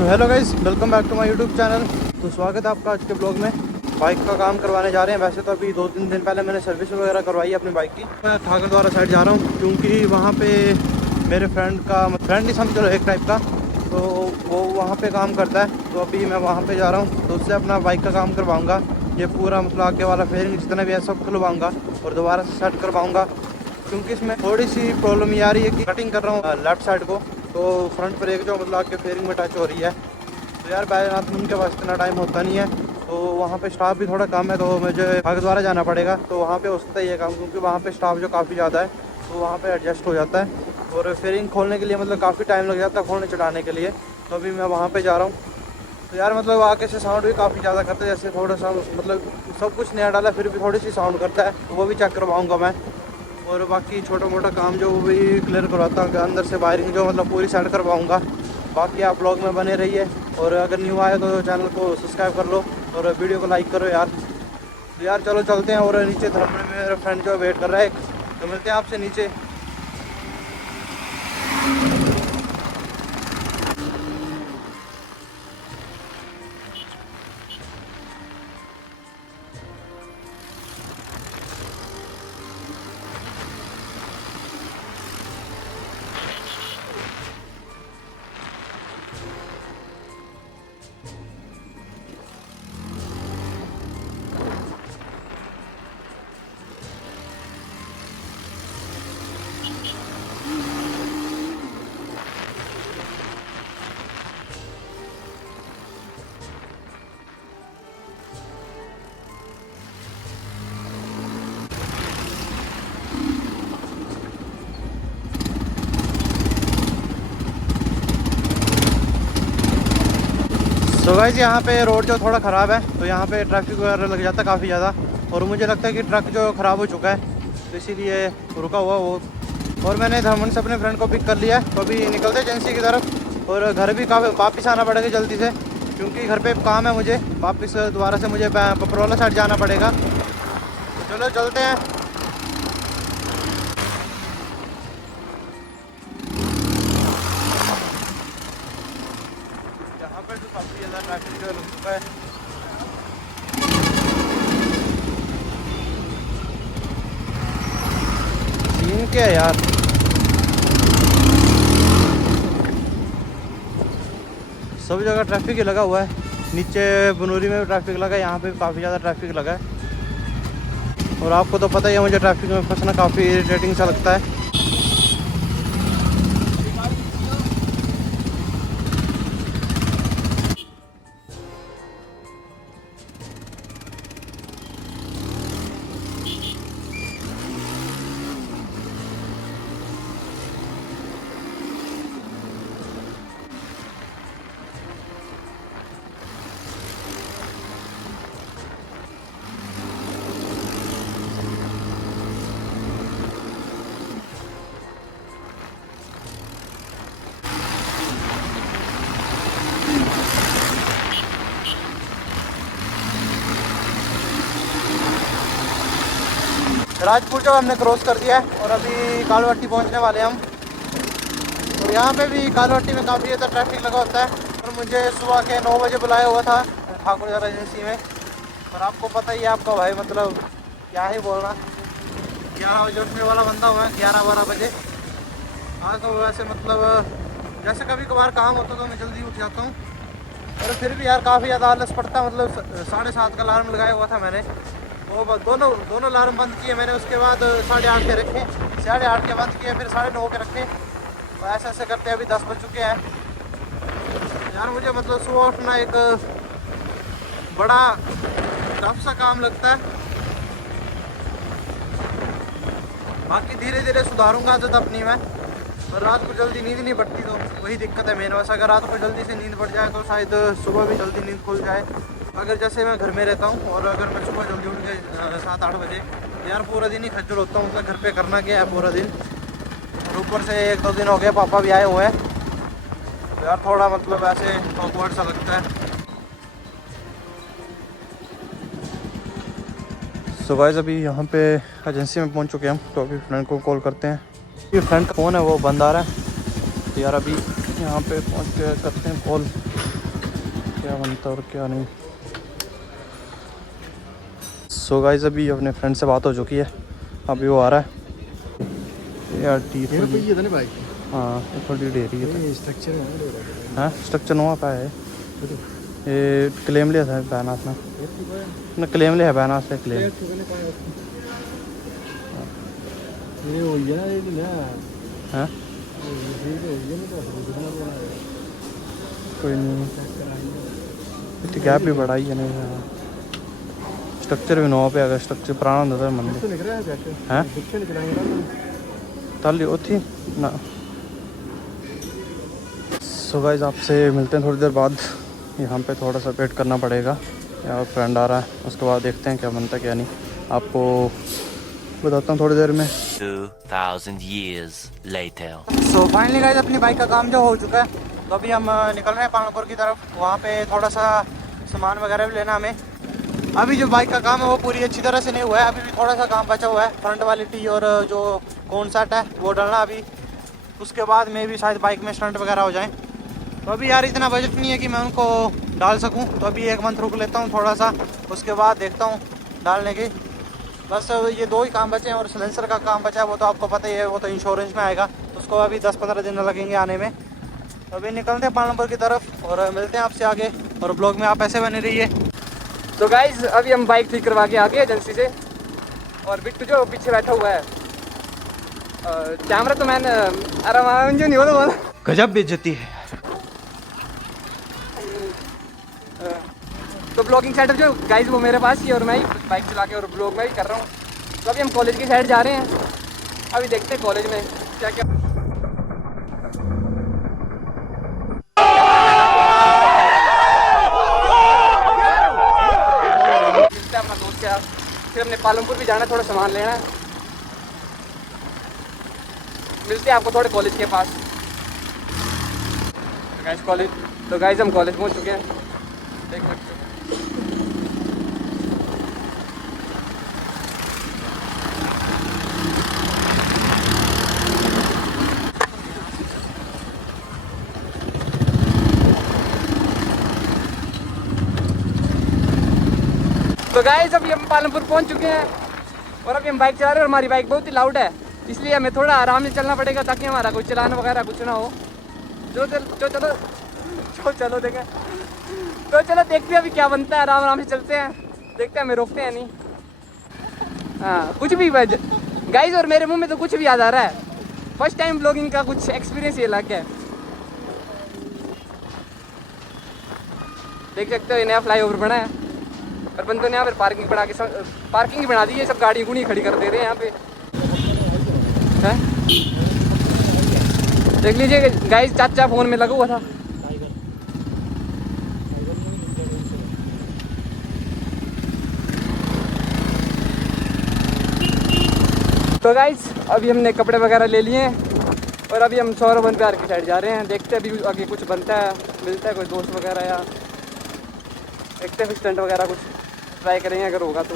So hello guys, welcome back to my YouTube channel. तो स्वागत है आपका आज के ब्लॉग में। बाइक का काम करवाने जा रहे हैं। वैसे तो अभी 2-3 दिन पहले मैंने सर्विस वगैरह करवाई है अपनी बाइक की। मैं ठाकर द्वारा साइड जा रहा हूँ क्योंकि वहाँ पे मेरे फ्रेंड ही समझ लो एक टाइप का, तो वो वहाँ पे काम करता है। तो अभी मैं वहाँ पे जा रहा हूँ, तो उससे अपना बाइक का काम करवाऊँगा। ये पूरा मतलब आगे वाला फेयरिंग जितना भी है सब खुलवाऊँगा और दोबारा से सेट करवाऊँगा। क्योंकि इसमें थोड़ी सी प्रॉब्लम ये आ रही है कि कटिंग कर रहा हूँ लेफ्ट साइड को, तो फ्रंट पर एक जो मतलब आगे फेयरिंग में टच हो रही है। तो यार बैजनाथ में उनके पास इतना टाइम होता नहीं है, तो वहाँ पे स्टाफ भी थोड़ा कम है, तो मुझे आगे द्वारा जाना पड़ेगा। तो वहाँ पे हो सकता है ये काम, क्योंकि वहाँ पे स्टाफ जो काफ़ी ज़्यादा है, तो वहाँ पे एडजस्ट हो जाता है। और फेयरिंग खोलने के लिए मतलब काफ़ी टाइम लग जाता है खोलने चढ़ाने के लिए। तो अभी मैं वहाँ पर जा रहा हूँ। तो यार मतलब आगे से साउंड भी काफ़ी ज़्यादा करता है, जैसे थोड़ा सा मतलब सब कुछ नया डाला फिर भी थोड़ी सी साउंड करता है, तो वो भी चेक करवाऊँगा मैं। और बाकी छोटा मोटा काम जो वो भी क्लियर करवाता हूँ, अंदर से वायरिंग जो मतलब पूरी सेट करवाऊँगा। बाकी आप ब्लॉग में बने रहिए, और अगर न्यू आए तो चैनल को सब्सक्राइब कर लो और वीडियो को लाइक करो यार। तो यार चलो चलते हैं, और नीचे धर्म में मेरा फ्रेंड जो वेट कर रहा है एक, तो मिलते हैं आपसे नीचे। तो गाइस यहाँ पे रोड जो थोड़ा ख़राब है, तो यहाँ पे ट्रैफिक वगैरह लग जाता है काफ़ी ज़्यादा, और मुझे लगता है कि ट्रक जो ख़राब हो चुका है, तो इसीलिए रुका हुआ वो। और मैंने धमन से अपने फ्रेंड को पिक कर लिया है, तो अभी निकलते एजेंसी की तरफ। और घर भी काफ़ी वापस आना पड़ेगा जल्दी से, क्योंकि घर पे काम है मुझे। वापस दोबारा से मुझे पपरोला साइड जाना पड़ेगा। तो चलो चलते हैं। यहाँ पर तो काफ़ी ज़्यादा ट्रैफिक लग चुका है। सीन क्या है यार, सब जगह ट्रैफिक ही लगा हुआ है। नीचे बनूरी में भी ट्रैफिक लगा है, यहाँ पे भी काफ़ी ज़्यादा ट्रैफिक लगा है। और आपको तो पता ही है मुझे ट्रैफिक में फंसना काफ़ी इरिटेटिंग सा लगता है। राजपुर जो हमने क्रॉस कर दिया है, और अभी कालवट्टी पहुंचने वाले हैं हम। और यहाँ पे भी कालवट्टी में काफ़ी ज़्यादा ट्रैफिक लगा होता है। और मुझे सुबह के 9 बजे बुलाया हुआ था ठाकुर ज़रा एजेंसी में। और आपको पता ही है आपका भाई मतलब क्या ही बोलना, 11 बजे उठने वाला बंदा हुआ है, 11-12 बजे। आज तो वैसे मतलब जैसे कभी कभार काम होता तो मैं जल्दी उठ जाता हूँ, और फिर भी यार काफ़ी ज़्यादा आलस पड़ता। मतलब 7:30 का अलार्म लगाया हुआ था मैंने, वो दोनों अलार्म बंद किए मैंने। उसके बाद 8:30 के रखे, 8:30 के बंद किए, फिर 9:30 के रखे। तो ऐसे ऐसे करते अभी 10 बज चुके हैं यार। मुझे मतलब सुबह उठना एक बड़ा टफ सा काम लगता है। बाकी धीरे धीरे सुधारूंगा आदत अपनी मैं। और रात को जल्दी नींद नहीं पड़ती, तो वही दिक्कत है मेरे पास। अगर रात को जल्दी से नींद पड़ जाए तो शायद सुबह भी जल्दी नींद खुल जाए। अगर जैसे मैं घर में रहता हूँ, और अगर मैं सुबह जल्दी उठ गए 7-8 बजे, यार पूरा दिन ही खज्जल होता हूँ। मतलब घर पे करना क्या है पूरा दिन। और ऊपर से 1-2 दिन हो गए पापा भी आए हुए हैं, तो यार थोड़ा मतलब ऐसे ऑकवर्ड सा लगता है। सो गाइस अभी यहाँ पे एजेंसी में पहुँच चुके हैं हम, तो अभी फ्रेंड को कॉल करते हैं। ये फ्रेंड का फ़ोन है वो बंद आ रहा है, तो यार अभी यहाँ पे पहुँच के करते हैं कॉल। क्या बनता और क्या नहीं। सो गाइस अभी अपने फ्रेंड से बात हो चुकी है, अभी वो आ रहा है यार। हाँ ये थोड़ी डेरी है स्ट्रक्चर हाँ, स्ट्रक्चर नवा पाया है ये क्लेम लिया था बैनास में ना, क्लेम लिया है बैनास से क्लेम। ये हो गया ना हाँ कोई नहीं, इतनी गैप भी बढ़ाई है नहीं। स्ट्रक्चर भी नवा पे आ गया, स्ट्रक्चर पुराना होता है मंदिर हैं ताली होती ना। सो गाइस आपसे मिलते हैं थोड़ी देर बाद, यहाँ पे थोड़ा सा वेट करना पड़ेगा, यार फ्रेंड आ रहा है, उसके बाद देखते हैं क्या बनता है क्या नहीं, आपको बताता हूँ थोड़ी देर में। 2000 years later. So finally guys अपनी बाइक का काम जो हो चुका है, तो अभी हम निकल रहे हैं पालनपुर की तरफ। वहाँ पे थोड़ा सा सामान वगैरह भी लेना हमें। अभी जो बाइक का काम है वो पूरी अच्छी तरह से नहीं हुआ है, अभी भी थोड़ा सा काम बचा हुआ है। फ्रंट वाली टी और जो कॉन्सेप्ट है वो डालना अभी, उसके बाद में भी शायद बाइक में स्टंट वगैरह हो जाए। तो अभी यार इतना बजट नहीं है कि मैं उनको डाल सकूं, तो अभी 1 मंथ रुक लेता हूं थोड़ा सा, उसके बाद देखता हूं डालने की। बस ये 2 ही काम बचे हैं और सिलेंसर का काम बचा है, वो तो आपको पता ही है, वो तो इंश्योरेंस में आएगा, उसको अभी 10-15 दिन लगेंगे आने में। तो अभी निकलते हैं पालनपुर की तरफ और मिलते हैं आपसे आगे, और ब्लॉग में आप ऐसे बने रहिए। तो गाइज अभी हम बाइक ठीक करवा के आ गए एजेंसी से, और बिट्टू जो पीछे बैठा हुआ है, कैमरा तो मैंने आराम जो नहीं हो रहा, गजब बेइज्जती है। तो ब्लॉगिंग सेटअप जो गाइज वो मेरे पास ही है, और मैं ही बाइक चला के और ब्लॉग में भी कर रहा हूँ। तो अभी हम कॉलेज की साइड जा रहे हैं, अभी देखते हैं कॉलेज में क्या क्या। मिलते हैं अपना दोस्त के साथ, फिर हमने पालमपुर भी जाना है, थोड़ा सामान लेना है। मिलते हैं आपको थोड़े कॉलेज के पास। गाइस कॉलेज, तो गाइस हम कॉलेज पहुंच चुके हैं, देख सकते हो। तो गाइस अभी हम पालमपुर पहुंच चुके हैं, और अभी हम बाइक चला रहे हैं, और हमारी बाइक बहुत ही लाउड है, इसलिए हमें थोड़ा आराम से चलना पड़ेगा, ताकि हमारा कोई चलान वगैरह कुछ ना हो। जो चलो देखें, तो चलो देखते हैं अभी क्या बनता है, आराम आराम से चलते हैं, देखते हैं हमें रोकते हैं नहीं। हाँ कुछ भी गाइस, और मेरे मुंह में तो कुछ भी याद आ रहा है, फर्स्ट टाइम ब्लॉगिंग का कुछ एक्सपीरियंस ये लग है। देख सकते हो नया फ्लाई ओवर बना है, और बंदों ने यहाँ पर पार्किंग ही बना दी है, सब गाड़ी गुड़ी खड़ी कर दे रहे हैं यहाँ पे है? देख लीजिए गाइस, चाचा फोन में लगा हुआ था। तो गाइस अभी हमने कपड़े वगैरह ले लिए हैं, और अभी हम सौरवन प्यार की साइड जा रहे हैं, देखते हैं अभी आगे कुछ बनता है, मिलता है कोई दोस्त वगैरह, या देखते हैं स्टंट वगैरह कुछ ट्राई करेंगे अगर होगा तो।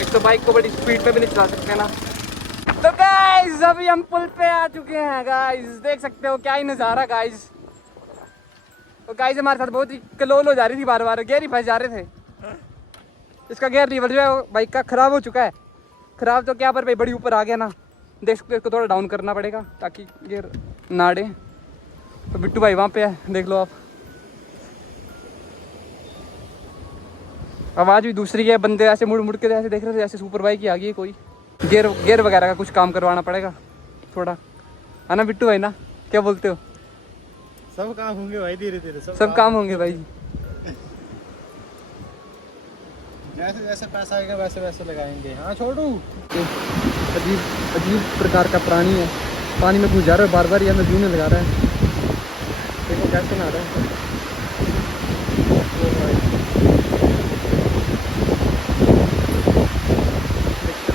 एक तो बाइक को बड़ी स्पीड पे भी नहीं चला सकते ना। तो गाइस अभी हम पुल पे आ चुके हैं गाइस, देख सकते हो क्या ही नज़ारा गाइस। तो गाइस हमारे साथ बहुत ही कलोल हो जा रही थी, बार बार गेयर ही फंस जा रहे थे। इसका गेयर लीवर जो है वो बाइक का ख़राब हो चुका है। ख़राब तो क्या, पर भाई बड़ी ऊपर आ गया ना, देख सकते हो, इसको थोड़ा डाउन करना पड़ेगा ताकि गेयर ना अड़े। तो बिट्टू भाई वहाँ पे है, देख लो आप, आवाज़ भी दूसरी है, बंदे ऐसे मुड़ मुड़ के ऐसे देख रहे थे जैसे सुपर बाइक ही आ गई है कोई। गेयर वगैरह का कुछ काम करवाना पड़ेगा थोड़ा, है ना बिट्टू भाई ना, क्या बोलते हो? सब काम होंगे भाई, धीरे धीरे सब काम होंगे भाई, जैसे जैसे पैसा आएगा वैसे वैसे लगाएंगे। हाँ छोड़ू, अजीब अजीब प्रकार का प्राणी है, पानी में घुस जा रहा है बार बार, या मैं जूने लगा रहा है, देखो कैसे ना आ रहा है।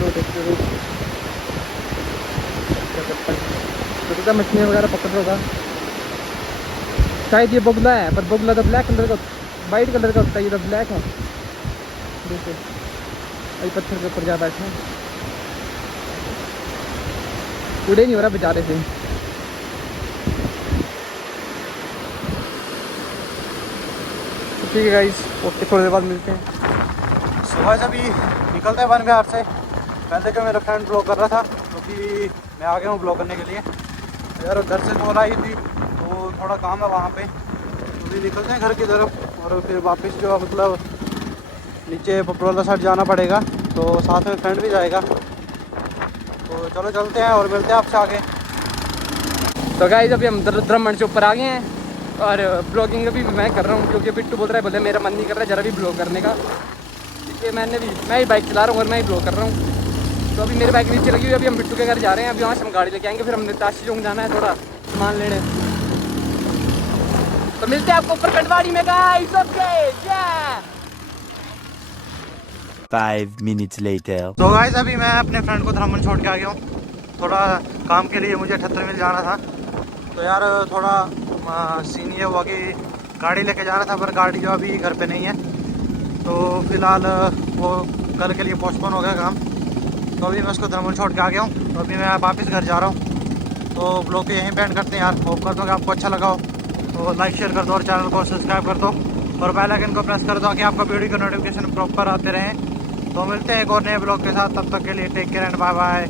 देखते रहो छोटा मछलियाँ वगैरह पकड़ रहा होगा, शायद ये बगुला है, पर बगुला तो ब्लैक कलर का, वाइट कलर का होता है, ये तो ब्लैक है। देखो अभी पत्थर के ऊपर जा बैठे हैं, उड़े नहीं हो रहा बेचारे से। ठीक है गाइस, ओके, थोड़ी देर बाद मिलते हैं। सुबह जब भी निकलते हैं वन विहार से, पहले जो मेरा फ्रेंड ब्लॉग कर रहा था, क्योंकि मैं आ गया हूँ ब्लॉग करने के लिए। यार घर से कॉल आई थी तो थोड़ा काम है वहाँ पे, तो भी निकलते हैं घर की तरफ और फिर वापस जो मतलब नीचे पपरोला साइड जाना पड़ेगा, तो साथ में फ्रेंड भी जाएगा। तो चलो चलते हैं और मिलते हैं आपसे आगे। तो गाइस अभी हम द्रमण से ऊपर आ गए हैं और ब्लॉगिंग अभी मैं कर रहा हूँ, क्योंकि बिट्टू बोल रहा है, बोले मेरा मन नहीं कर रहा है ज़रा भी ब्लॉग करने का, इसलिए मैं ही बाइक चला रहा हूँ और मैं ही ब्लॉग कर रहा हूँ। तो अभी मेरी बाइक नीचे लगी हुई है, अभी हम बिट्टू के घर जा रहे हैं, अभी वहाँ से हम गाड़ी लेके आएंगे, फिर हमने ताशी चौक जाना है थोड़ा सामान लेने। तो मिलते हैं आपको ऊपर कटवाड़ी में गाइस। Okay, 5 minutes later. तो गाइस अभी मैं अपने फ्रेंड को धर्मन छोड़ के आ गया हूँ, थोड़ा काम के लिए मुझे 78 मिल जाना था। तो यार थोड़ा सीन ये हुआ कि गाड़ी लेके जाना था, पर गाड़ी जो अभी घर पे नहीं है, तो फिलहाल वो कल के लिए पोस्टपोन हो गया काम। तो अभी मैं उसको धर्मन छोड़ के आ गया हूँ, तो अभी मैं वापस घर जा रहा हूँ। तो ब्लॉग को यहीं पे एंड करते हैं यार। होप करता हूँ कि आपको अच्छा लगा हो, तो लाइक शेयर कर दो और चैनल को सब्सक्राइब कर दो और बेल आइकन को प्रेस कर दो ताकि आपका वीडियो का नोटिफिकेशन प्रॉपर आते रहें। तो मिलते हैं एक और नए ब्लॉग के साथ, तब तक के लिए take care and bye bye.